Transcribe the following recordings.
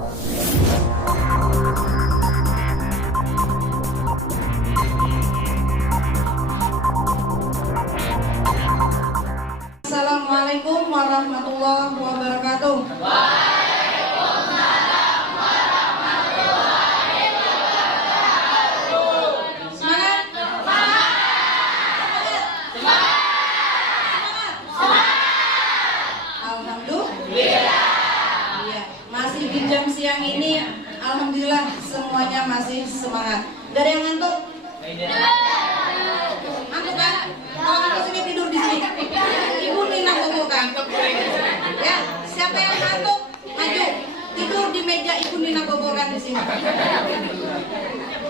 Assalamualaikum warahmatullahi wabarakatuh. Waalaikumsalam warahmatullahi wabarakatuh. Semangat? Semangat? Alhamdulillah. Iya, masih di jam siang ini, alhamdulillah semuanya masih semangat. Gak ada yang ngantuk? Ngantuk kan? Kalau ngantuk sini tidur di sini. Ibu Nina bobokan. Ya, siapa yang ngantuk maju tidur di meja Ibu Nina bobokan di sini.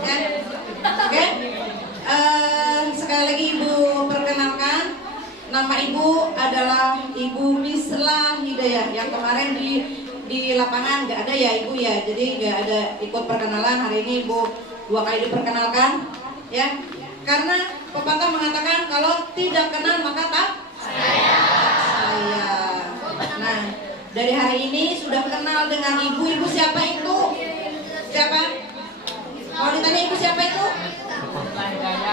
Ya, oke. Sekali lagi Ibu perkenalkan, nama Ibu adalah Ibu Mislah Hidayah. Yang kemarin di lapangan nggak ada ya Ibu ya, jadi nggak ada ikut perkenalan. Hari ini Ibu 2 kali diperkenalkan, ya. Karena pepatah mengatakan kalau tidak kenal maka tak sayang. Nah, dari hari ini sudah kenal dengan Ibu. Ibu siapa itu? Siapa? Kalau ditanya Ibu siapa itu?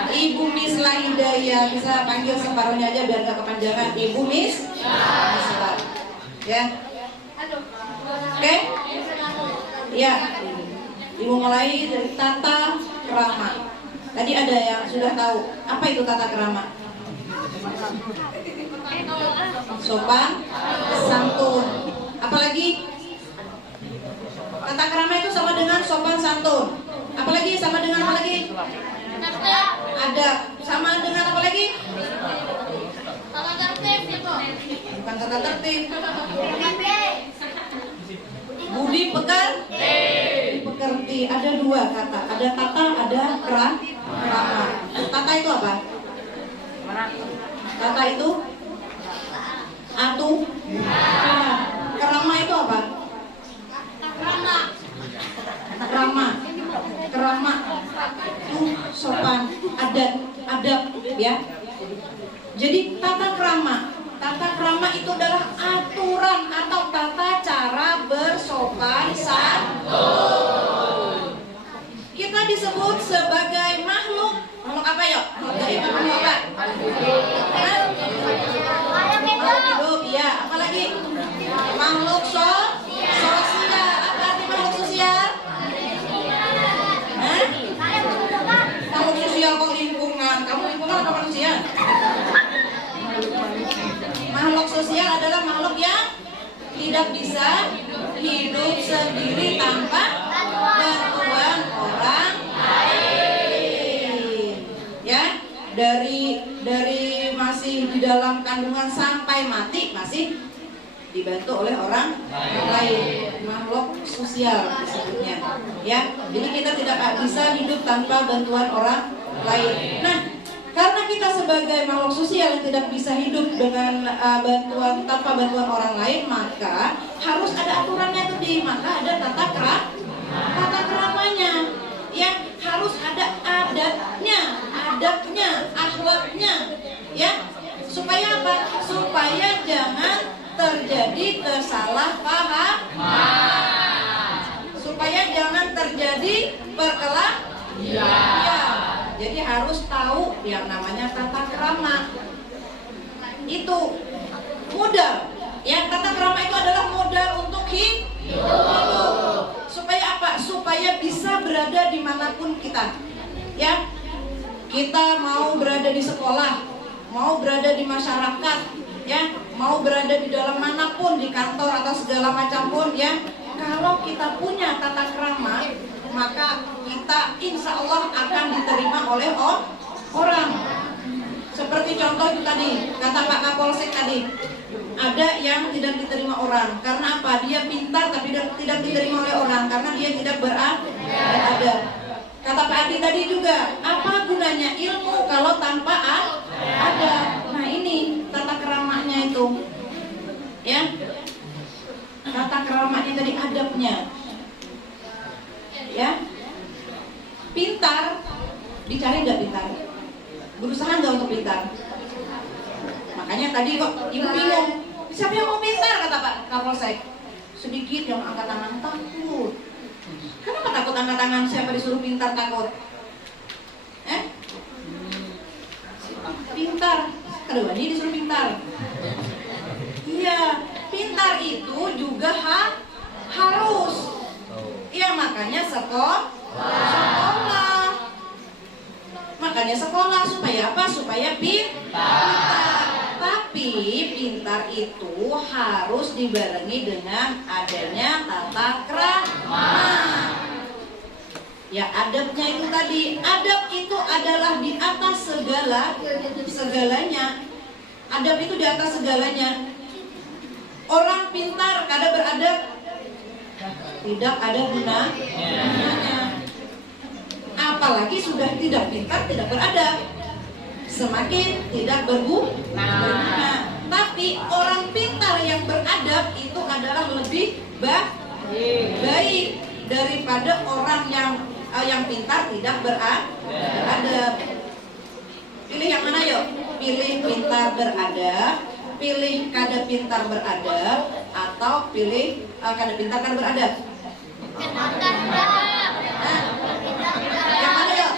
Ibu Mislah Hidayah. Bisa panggil separuhnya aja biar gak kepanjangan. Ibu Mislah. Ya. Oke? Ya. Ibu mulai dari tata krama. Tadi ada yang sudah tahu apa itu tata krama? Sopan santun. Apalagi? Tata krama itu sama dengan sopan santun. Apalagi sama dengan apa lagi? Ada sama dengan apa lagi? Tata tertib itu. Bukan tata tertib. Budi pekerti. Ada 2 kata. Ada tata, ada krama. Tata itu apa? Tata itu atuh. Krama itu apa? Krama itu sopan, adab, ya. Jadi tata krama itu adalah aturan atau tata cara bersopan santun. Kita disebut sebagai makhluk apa yuk? Makhluk apa? Makhluk hidup, ya. Apalagi? Makhluk sosial. Apa arti makhluk sosial? Makhluk sosial kok lingkungan? Kamu lingkungan apa manusia? Makhluk sosial adalah makhluk yang tidak bisa hidup sendiri tanpa bantuan orang lain. Ya, dari masih di dalam kandungan sampai mati masih dibantu oleh orang lain. Makhluk sosial disebutnya. Ya, jadi kita tidak bisa hidup tanpa bantuan orang lain. Nah, karena kita sebagai makhluk sosial yang tidak bisa hidup dengan tanpa bantuan orang lain, maka harus ada aturannya tadi. Maka ada tata keramanya. Ya, harus ada adabnya, akhlaknya. Ya, supaya apa? Supaya jangan terjadi kesalahpahaman. Supaya jangan terjadi perkelahian. Ya. Jadi harus tahu yang namanya tata krama. Itu modal. Yang tata krama itu adalah modal untuk hidup. Supaya apa? Supaya bisa berada dimanapun kita. Ya, kita mau berada di sekolah, mau berada di masyarakat, ya, mau berada di dalam manapun, di kantor atau segala macam pun, ya. Kalau kita punya tata krama, maka kita insya Allah akan diterima oleh orang. Seperti contoh itu tadi, kata Pak Kapolsek tadi, ada yang tidak diterima orang. Karena apa? Dia pintar tapi tidak diterima oleh orang karena dia tidak beradab. Kata Pak Adi tadi juga, apa gunanya ilmu kalau tanpa adab? Nah ini tata keramanya itu, ya. Tata keramanya tadi adabnya. Ya, pintar dicari nggak pintar, berusaha nggak untuk pintar. Makanya tadi kok ibu bingung, siapa yang mau pintar kata Pak Kapolsek. Sedikit yang angkat tangan, takut. disuruh pintar takut? Pintar. Kedua ini disuruh pintar. Iya, pintar itu juga harus. Iya, makanya sekolah. Makanya sekolah supaya apa? Supaya pintar. Tapi pintar itu harus dibarengi dengan adanya tata krama. Ya, adabnya itu tadi. Adab itu adalah di atas segalanya. Adab itu di atas segalanya. Orang pintar kada beradab, tidak ada gunanya. Apalagi sudah tidak pintar, tidak beradab, semakin tidak berguna. Tapi orang pintar yang beradab itu adalah lebih baik daripada orang yang pintar tidak beradab. Pilih yang mana yuk? Pilih pintar beradab, pilih kada pintar beradab, atau pilih kada pintar kada beradab? Yang mana yuk?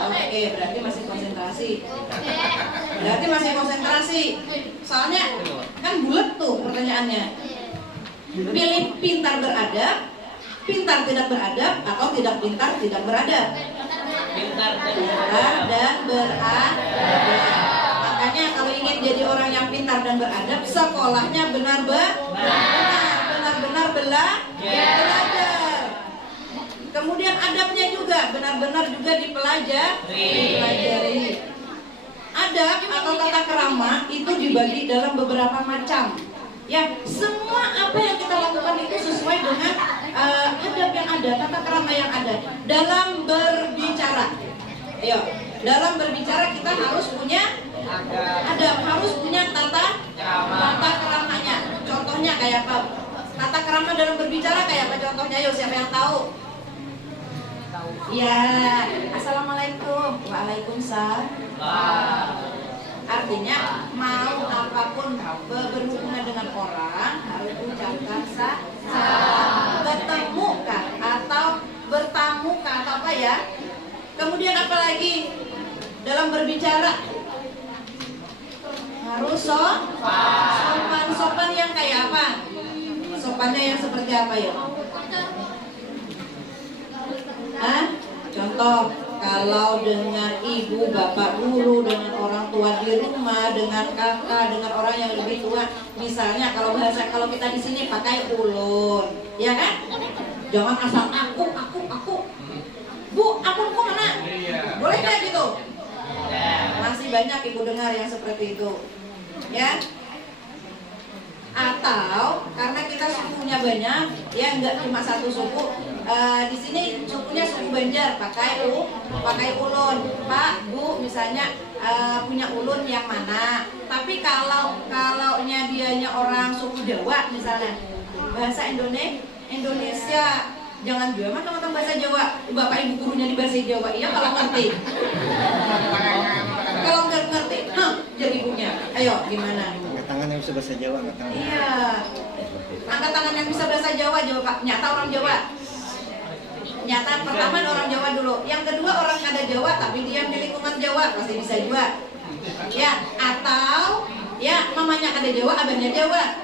Oke, berarti masih konsentrasi. Soalnya kan bulat tuh pertanyaannya. Pilih pintar beradab, pintar tidak beradab, atau tidak pintar tidak beradab? Pintar dan beradab. Makanya kalau ingin jadi orang yang pintar dan beradab, sekolahnya benar-benar belajar. Kemudian adabnya juga benar-benar juga dipelajari. Adab atau tata krama itu dibagi dalam beberapa macam. Ya, semua apa yang kita lakukan itu sesuai dengan adab yang ada, tata krama yang ada dalam berbicara. Ayo, dalam berbicara kita harus punya adab, harus punya tata kramanya. Contohnya kayak apa? Tata krama dalam berbicara kayak apa contohnya? Ayo, siapa yang tahu? Ya, assalamualaikum, waalaikumsalam. Artinya mau apapun berhubungan dengan orang harus ucapkan salam. Bertemu kah atau bertamu kah atau apa ya? Kemudian apa lagi dalam berbicara harus sopan yang kayak apa? Sopannya yang seperti apa ya? Contoh, kalau dengan ibu, bapak guru, dengan orang tua di rumah, dengan kakak, dengan orang yang lebih tua, misalnya kalau kita di sini pakai ulun, ya kan? Jangan asal aku. Bu, akunku mana? Boleh nggak gitu? Masih banyak ibu dengar yang seperti itu, ya? Atau karena kita sukunya banyak, ya nggak cuma satu suku. Di sini sukunya suku Banjar pakai ulun. Pak, Bu, misalnya punya ulun yang mana? Tapi kalaunya dianya orang suku Jawa misalnya, bahasa Indonesia, jangan Jawa mah teman-teman bahasa Jawa. Bapak ibu gurunya di bahasa Jawa, iya kalau ngerti. Kalau nggak ngerti, jadi ibunya. Ayo gimana? Angkat tangan yang bisa bahasa Jawa, angkat tangan. Iya. Angkat tangan yang bisa bahasa Jawa, Pak. Nyata orang Jawa. Nyata pertama orang Jawa dulu. Yang kedua orang kada Jawa tapi dia di lingkungan Jawa pasti bisa juga. Ya, atau ya mamanya kada Jawa, abahnya Jawa.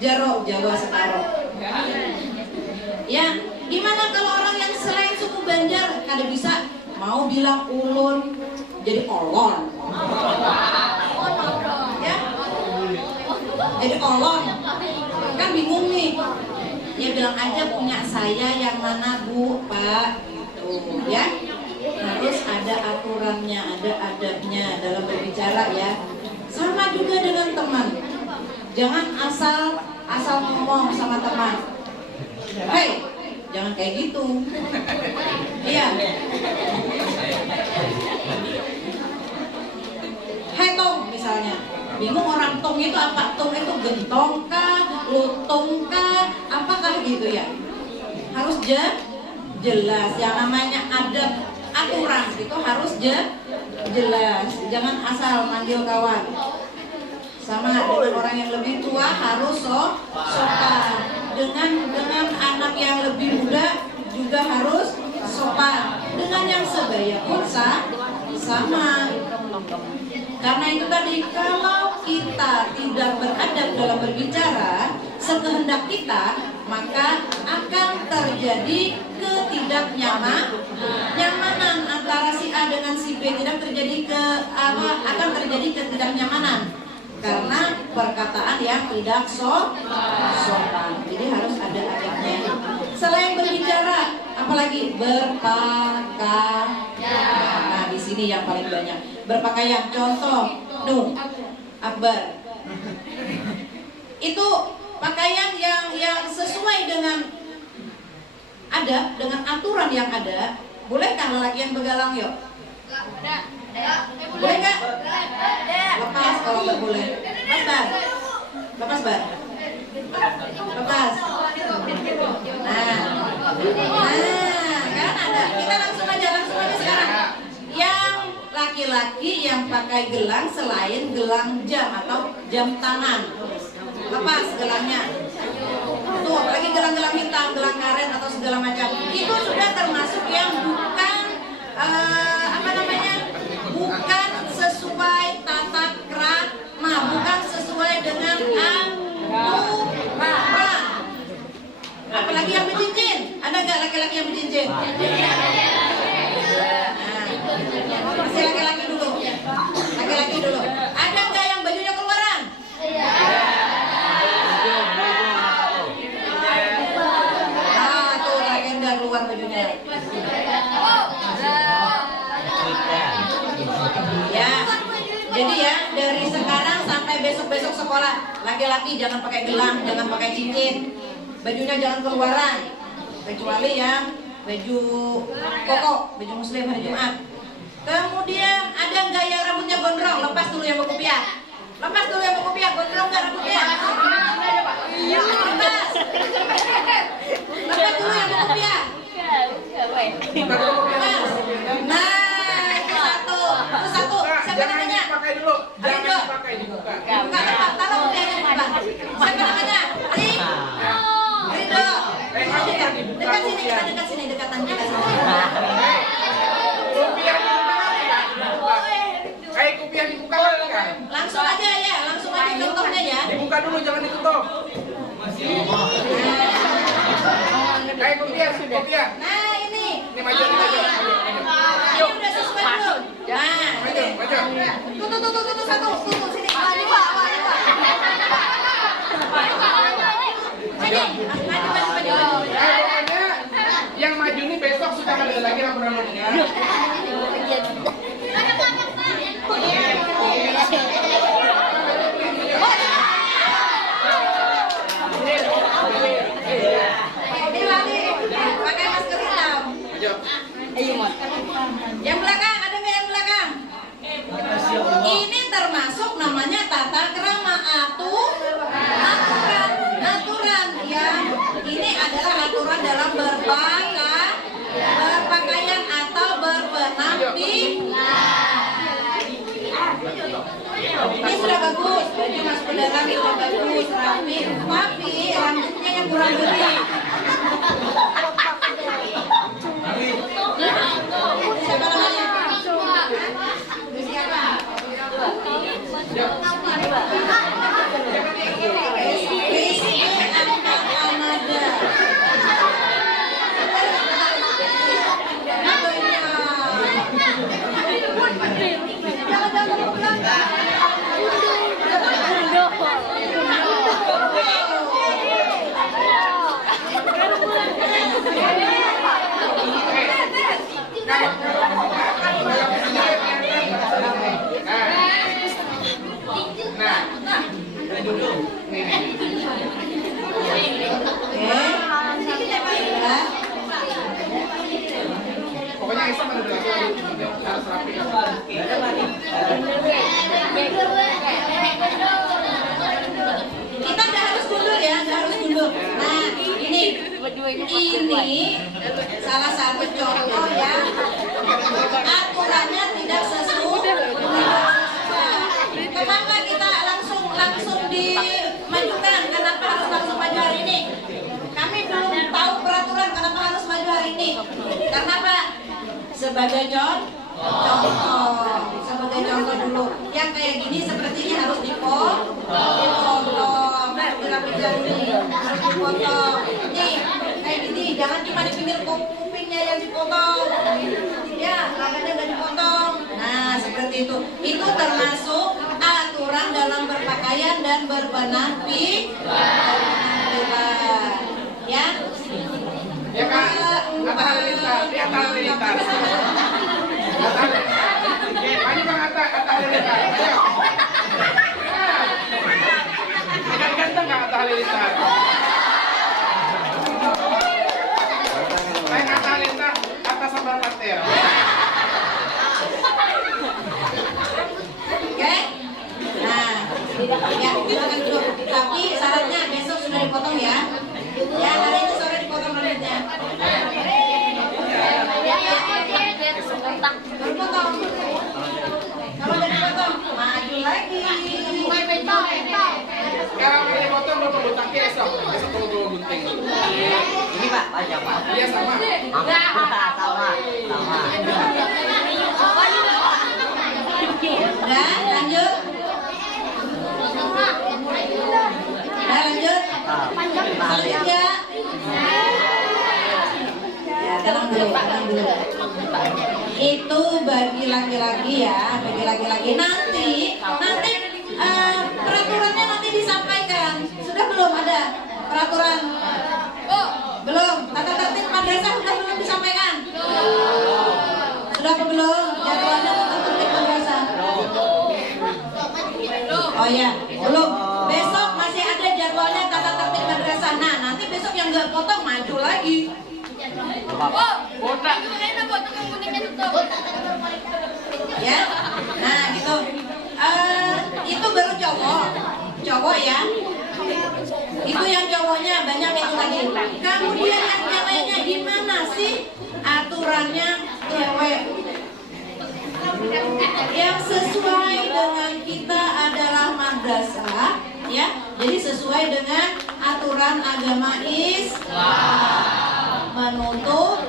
Jaro, Jawa separuh. Ya, gimana kalau orang yang selain suku Banjar kada bisa? Mau bilang ulun jadi olon. Ya. Jadi olon. Kan bingung nih. Ya bilang aja punya saya yang mana Bu, Pak, gitu ya. Harus ada aturannya, ada adabnya dalam berbicara ya. Sama juga dengan teman. Jangan asal ngomong sama teman. Hei, jangan kayak gitu. Iya. Hei Tong misalnya. Bingung orang tong itu apa? Tong itu gentong kah, lutung kah, apakah gitu ya? Harus jelas. Yang namanya adab aturan itu harus jelas. Jangan asal manggil kawan. Sama dengan orang yang lebih tua harus sopan. dengan anak yang lebih muda juga harus sopan. Dengan yang sebaya pun sama. Karena itu tadi, kalau kita tidak beradab dalam berbicara sekehendak kita, maka akan terjadi ketidaknyamanan antara si A dengan si B. Akan terjadi ketidaknyamanan karena perkataan yang tidak sopan. Jadi harus ada adabnya. Selain berbicara, apalagi berpakaian. Nah, di sini yang paling banyak berpakaian. Contoh, Akbar. Itu pakaian yang sesuai dengan dengan aturan yang ada. Bolehkah lelaki yang begalang? Yuk. Boleh nggak? Lepas kalau nggak boleh. Lepas bar. Lepas. Nah, kan ada. Kita langsung aja sekarang. Yang laki-laki yang pakai gelang selain gelang jam atau jam tangan, lepas gelangnya. Tuh, apalagi gelang-gelang hitam, gelang karet atau segala macam. Itu sudah termasuk yang bukan bukan sesuai tata krama, bukan sesuai dengan aturan. Apalagi yang bercincin. Ada nggak laki-laki yang bercincin? Masih laki-laki dulu. Ada nggak yang bajunya keluaran? Tuh legenda keluar bajunya. Ya, jadi ya dari sekarang sampai besok sekolah, laki-laki jangan pakai gelang, jangan pakai cincin, bajunya jangan keluaran, kecuali yang baju koko, baju muslim hari Jumat. Kemudian ada nggak yang rambutnya gondrong? Lepas dulu yang berkopiah. Gondrong nggak rambutnya? Lepas dulu yang berkopiah. Nah, itu satu. Siapa namanya? Pakai dulu. Jangan dipakai, dibuka. Taruh kopiahnya di bawah. Siapa namanya? Ridho. Dekat sini, dekatan. Kopiah dibuka. Kayak kopiah dibuka kan? Langsung aja contohnya ya. Dibuka dulu, jangan ditutup. Kayak kopiah. Nah, ini. Ini maju. Ini udah sesuai belum? Nah, Maju. tuh satu, sini. Maju. Pokoknya yang maju ini besok sudah ada lagi rambut-rambutnya. Pakai masker hitam. Yang belakang, ada nggak yang belakang? Ini termasuk namanya tata krama aturan yang ini adalah aturan dalam berpakaian atau berpenampilan. Ini sudah bagus, baju masuk ke dalam itu bagus, rapi, tapi rambutnya yang kurang bersih. Siapa namanya? Siapa? Rizky Amada. Pokoknya Isa kan udah harus rapi. Kita nggak harus mundur ya, nggak harus mundur. Nah, ini salah satu contoh ya aturannya tidak sesuai. Kenapa kita langsung dimajukan? Kenapa harus langsung maju hari ini? sebagai contoh. Sebagai contoh dulu. Yang kayak gini seperti ini harus dipotong. Rapi-rapikan nih, harus dipotong. Nih, kayak gini, jangan cuma di pinggir kupingnya yang dipotong. Ya, rambutnya nggak dipotong. Nah, seperti itu. Itu termasuk aturan dalam berpakaian dan berpenampilan. Ya. Ya Kak, Atta Halilintar, ini Atta Halilintar. Ini Bang Atta Halilintar, ayo. Ganteng Kak Atta Halilintar. Lain Atta Halilintar, Atta Sambal Mater. Oke. Nah, ya silakan dulu. Tapi syaratnya besok sudah dipotong ya. Ya, hari ini sore dipotong rambutnya. Baru potong. Kalau udah dipotong, maju lagi. Sekarang kalau dipotong baru botak besok tunggu dua gunting. Ini Pak, panjang Pak. Iya sama. Sama. Udah, lanjut. Udah, lanjut. Selanjutnya. Ya, tenang dulu. Itu bagi laki-laki ya, bagi laki-laki. Nanti peraturannya nanti disampaikan. Sudah belum ada peraturan? Belum. Tata tertib madrasah sudah belum disampaikan? Sudah apa belum? Jadwalnya tata tertib madrasah. Oh ya, belum. Besok masih ada jadwalnya tata tertib madrasah. Nah, nanti besok yang nggak potong maju lagi. Ya, nah gitu. Itu baru cowok ya. Itu yang cowoknya banyak itu tadi. Kemudian yang ceweknya gimana sih aturannya cewek? Yang sesuai dengan kita adalah madrasah, ya. Jadi sesuai dengan aturan agama Islam. Menutup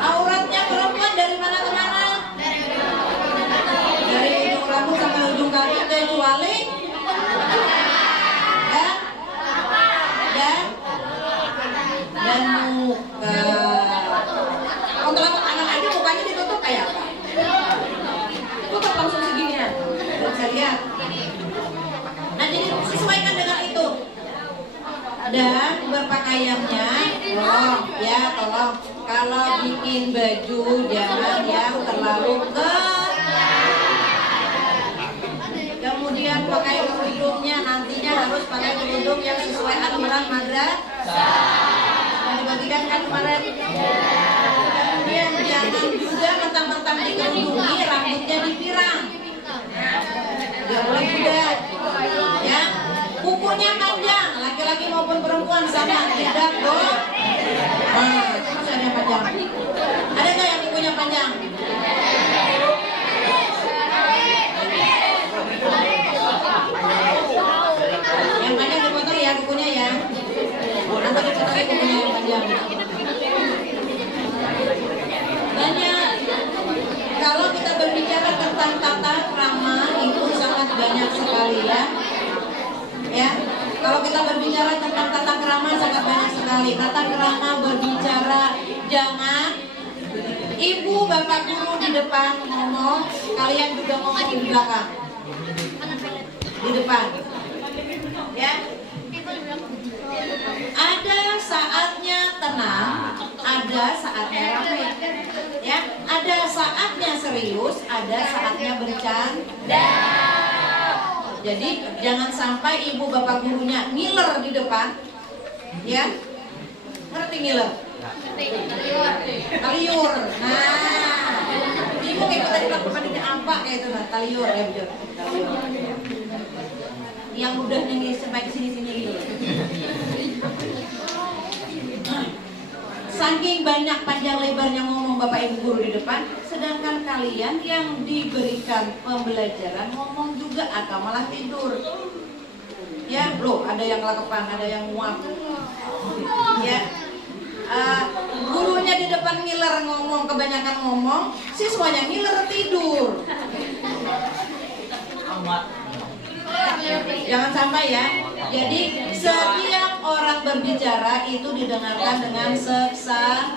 auratnya perempuan dari mana ke mana? Dari ujung rambut sampai ujung kaki kecuali dan muka. Kalau telapak tangan aja mukanya ditutup kayak apa? Tutup langsung seginian. Bisa lihat. Nah, jadi sesuaikan dengan itu. Dan berpakaiannya tolong kalau bikin baju jangan yang terlalu kemudian pakai kerudungnya nantinya harus pakai kerudung yang sesuai aturan madrasah yang dibagikan kan kemarin. Kemudian jangan juga mentang-mentang dikerudungi rambutnya dipirang, nggak boleh juga ya. Kukunya panjang, laki-laki maupun perempuan sama, tidak dong. Nah, terus ada yang panjang. Ada nggak yang kukunya panjang? Yang panjang dipotong ya kukunya ya. Nanti dipotong kukunya yang panjang. Banyak. Kalau kita berbicara tentang tata krama itu sangat banyak sekali ya. Ya, kalau kita berbicara tentang tata krama sangat banyak sekali. Tata krama berbicara jangan ibu bapak guru di depan ngomong, kalian juga ngomong di belakang, di depan. Ya, ada saatnya tenang, ada saatnya ramai. Ya, ada saatnya serius, ada saatnya bercanda. Jadi jangan sampai ibu bapak gurunya ngiler di depan, ya, ngerti ngiler? Taliur. Nah, ibu kayak tadi lakukan ini apa kayak itu nah, taliur ya betul. Yang udahnya nih sampai sini gitu. Saking banyak panjang lebarnya ngomong bapak ibu guru di depan, sedangkan kalian yang diberikan pembelajaran ngomong juga atau malah tidur. Ya, loh, ada yang lelepan, ada yang nguap. Ya, gurunya di depan ngiler ngomong, kebanyakan ngomong, siswanya ngiler tidur. Jangan sampai ya. Jadi setiap orang berbicara itu didengarkan dengan seksama.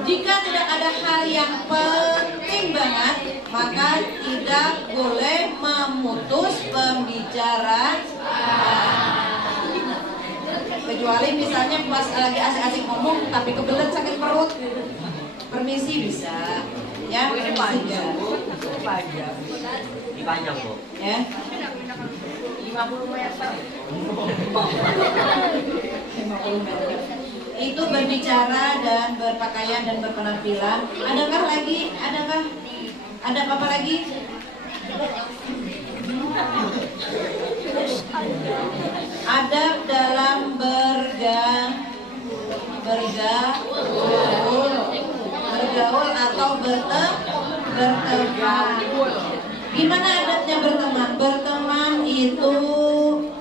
Jika tidak ada hal yang penting banget, maka tidak boleh memutus pembicaraan. Kecuali misalnya pas lagi asik-asik ngomong tapi kebelet sakit perut, permisi bisa. Ya, ini panjang. Ini panjang, Bu. Ya. 50 meter. 50 meter. Itu berbicara dan berpakaian dan berpenampilan. Adakah lagi? Adakah? Ada apa lagi? Adab dalam bergaul atau berteman. Gimana adabnya berteman? Berteman itu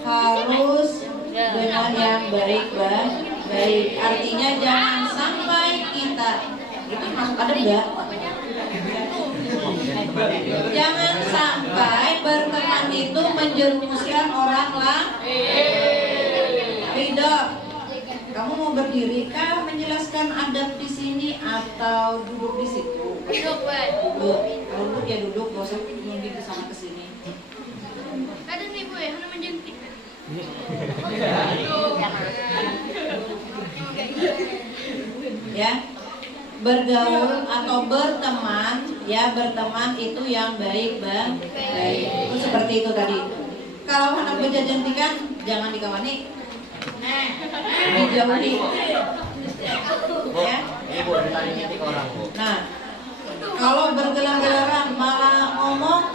harus dengan yang baik. Artinya jangan sampai kita itu masuk adab enggak? Jangan sampai berteman itu menjerumuskan orang lain. Tidak. Kamu mau berdiri kah menjelaskan adab di sini atau duduk di situ? Duduk, Duduk. Kalau duduk ya duduk, gak usah nunjuk ke sana ke sini. Kadang nih Bu ya, hanya menjentik. Ya, bergaul atau berteman, ya berteman itu yang baik. Itu seperti itu tadi. Kalau anak berjanjikan jangan dikawani, dijauhi. Bu, Ya. ini Bu, tadi nyetik orang, Bu. Nah, kalau bergelar-gelaran malah ngomong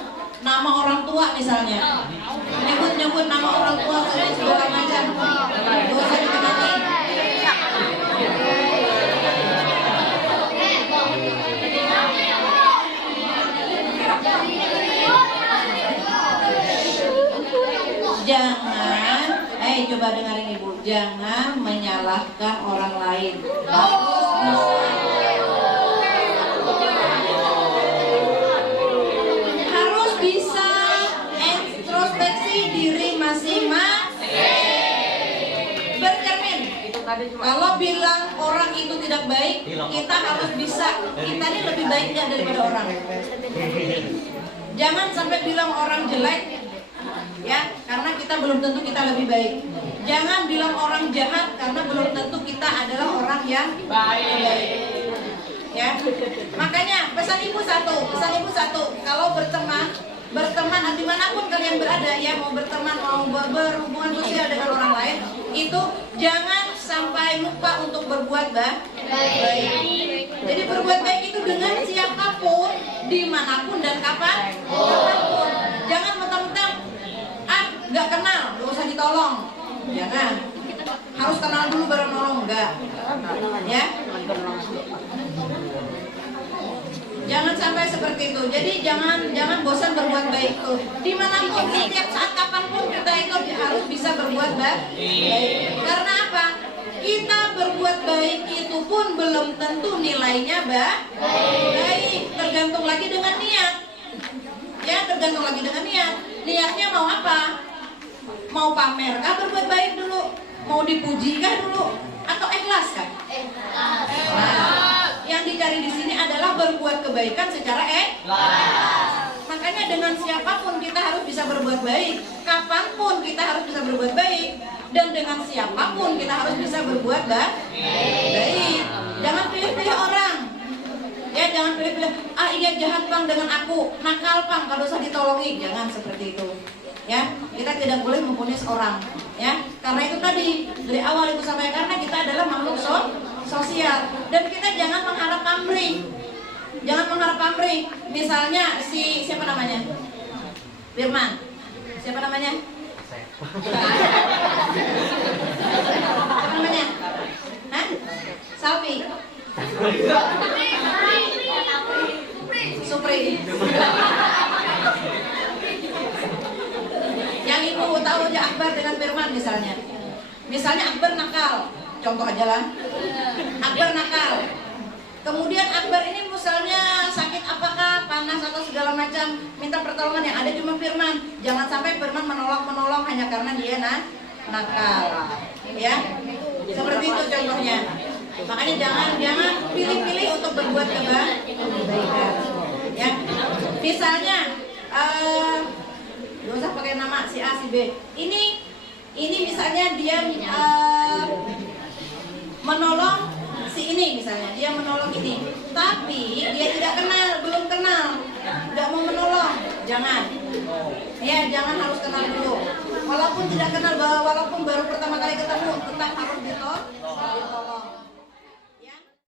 nama orang tua misalnya, nyebut nama orang tua segala macam, dosa dikenani. Jangan, coba dengarin Ibu, jangan menyalahkan orang lain. Harus bisa introspeksi diri masing-masing. Bercermin. Kalau bilang orang itu tidak baik, kita harus bisa. Kita ini lebih baik nggak daripada orang. Jangan sampai bilang orang jelek, ya, karena kita belum tentu kita lebih baik. Jangan bilang orang jahat karena belum tentu kita adalah orang yang baik. Ya, makanya pesan ibu satu, kalau berteman dimanapun kalian berada, ya, mau berteman, mau berhubungan sosial dengan orang lain, itu jangan sampai lupa untuk berbuat baik. Jadi berbuat baik itu dengan siapapun, dimanapun dan kapanpun. Jangan mentang-mentang nggak kenal, nggak usah ditolong. Jangan. Harus kenal dulu baru nolong, enggak. Ya. Jangan sampai seperti itu. Jadi jangan bosan berbuat baik itu. Dimanapun, setiap saat, kapanpun kita itu harus bisa berbuat baik. Karena apa? Kita berbuat baik itu pun belum tentu nilainya baik. Tergantung lagi dengan niat. Ya, tergantung lagi dengan niat. Niatnya mau apa? Mau pamer kah berbuat baik dulu? Mau dipuji kah dulu? Atau ikhlas kah? Nah, yang dicari di sini adalah berbuat kebaikan secara ikhlas. Makanya dengan siapapun kita harus bisa berbuat baik, kapanpun kita harus bisa berbuat baik, dan dengan siapapun kita harus bisa berbuat baik. Jangan pilih-pilih orang. Ya, jangan pilih-pilih. Iya jahat Bang dengan aku, nakal Bang, kalau usah ditolongi. Jangan seperti itu. Ya, kita tidak boleh memponis orang, ya, karena itu tadi dari awal Ibu sampaikan, karena kita adalah makhluk sosial dan kita jangan mengharap pamrih, misalnya siapa namanya, Firman, siapa namanya, Salvi, Supri. Yang ibu tahu aja Akbar dengan Firman misalnya Akbar nakal, contoh aja lah. Akbar nakal. Kemudian Akbar ini misalnya sakit apakah, panas atau segala macam, minta pertolongan, yang ada cuma Firman. Jangan sampai Firman menolong hanya karena dia nakal. Ya. Seperti itu contohnya. Makanya jangan pilih-pilih untuk berbuat kebaikan. Ya. Misalnya gak usah pakai nama si A si B. Ini misalnya dia menolong si ini, misalnya dia menolong ini, tapi dia tidak kenal, belum kenal, tidak mau menolong, jangan. Ya, jangan harus kenal dulu. Walaupun tidak kenal, walaupun baru pertama kali ketemu, tetap harus ditolong.